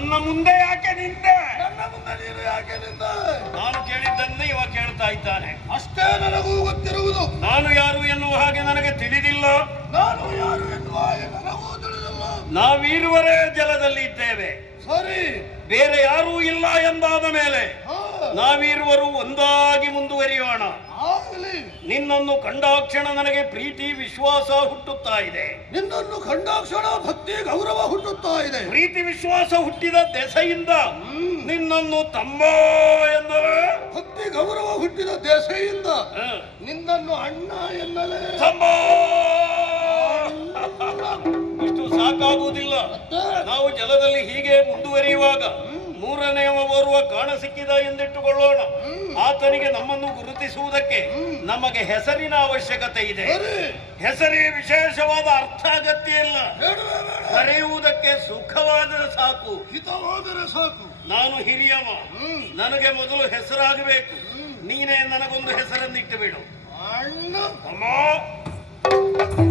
ನನ್ನ ಮುಂದೆ ಯಾಕೆ ನಿಂತೆ? ನನ್ನ ಮುಂದೆ ನೀನು ಯಾಕೆ ನಿಂತ? ನಾನು ಕೇಳಿದ್ದನ್ನೇ ಇವ ಕೇಳ್ತಾ ಇದ್ದಾನೆ. ಅಷ್ಟೇ ನನಗೂ ಗೊತ್ತಿರುವುದು. ನಾನು ಯಾರು ಎನ್ನುವ ಹಾಗೆ ನನಗೆ ತಿಳಿದಿಲ್ಲ. ನಾನು ಯಾರು ಎನ್ನುವ ಹಾಗೆ ನನಗೂ ತಿಳಿದಿಲ್ಲ. ನಾವೀರುವರೇ ಜಲದಲ್ಲಿ ಇದ್ದೇವೆ, ಸರಿ. ಬೇರೆ ಯಾರೂ ಇಲ್ಲ ಎಂದಾದ ಮೇಲೆ ನಾವೀರುವರು ಒಂದಾಗಿ ಮುಂದುವರಿಯೋಣ. ಆಗಲಿ. ನಿನ್ನನ್ನು ಕಂಡಾಕ್ಷಣ ನನಗೆ ಪ್ರೀತಿ ವಿಶ್ವಾಸ ಹುಟ್ಟುತ್ತಾ ಇದೆ. ನಿನ್ನನ್ನು ಕಂಡಾಕ್ಷಣ ಭಕ್ತಿ ಗೌರವ ಹುಟ್ಟುತ್ತಾ ಇದೆ. ಪ್ರೀತಿ ವಿಶ್ವಾಸ ಹುಟ್ಟಿದ ದೆಸೆಯಿಂದ ನಿನ್ನನ್ನು ತಮ್ಮ ಎನ್ನಲೇ, ಭಕ್ತಿ ಗೌರವ ಹುಟ್ಟಿದ ದೆಸೆಯಿಂದ ನಿನ್ನನ್ನು ಅಣ್ಣ ಎನ್ನಲೇ. ತಮ್ಮ. ಇಷ್ಟು ಸಾಕಾಗುವುದಿಲ್ಲ. ನಾವು ಜಲದಲ್ಲಿ ಹೀಗೆ ಮುಂದುವರಿಯುವಾಗ ಮೂರನೆಯ ಓರ್ವ ಕಾಣ ಸಿಕ್ಕಿದ ಎಂದಿಟ್ಟುಕೊಳ್ಳೋಣ. ಆತನಿಗೆ ನಮ್ಮನ್ನು ಗುರುತಿಸುವುದಕ್ಕೆ ನಮಗೆ ಹೆಸರಿನ ಅವಶ್ಯಕತೆ ಇದೆ. ಹೆಸರಿಗೆ ವಿಶೇಷವಾದ ಅರ್ಥ ಅಗತ್ಯ ಇಲ್ಲ. ಕರೆಯುವುದಕ್ಕೆ ಸುಖವಾದರೆ ಸಾಕು, ಹಿತವಾದರೆ ಸಾಕು. ನಾನು ಹಿರಿಯವ, ನನಗೆ ಮೊದಲು ಹೆಸರಾಗಬೇಕು. ನೀನೇ ನನಗೊಂದು ಹೆಸರನ್ನಿಟ್ಟು ಬಿಡು. ಅಣ್ಣ. ಅಮ್ಮ.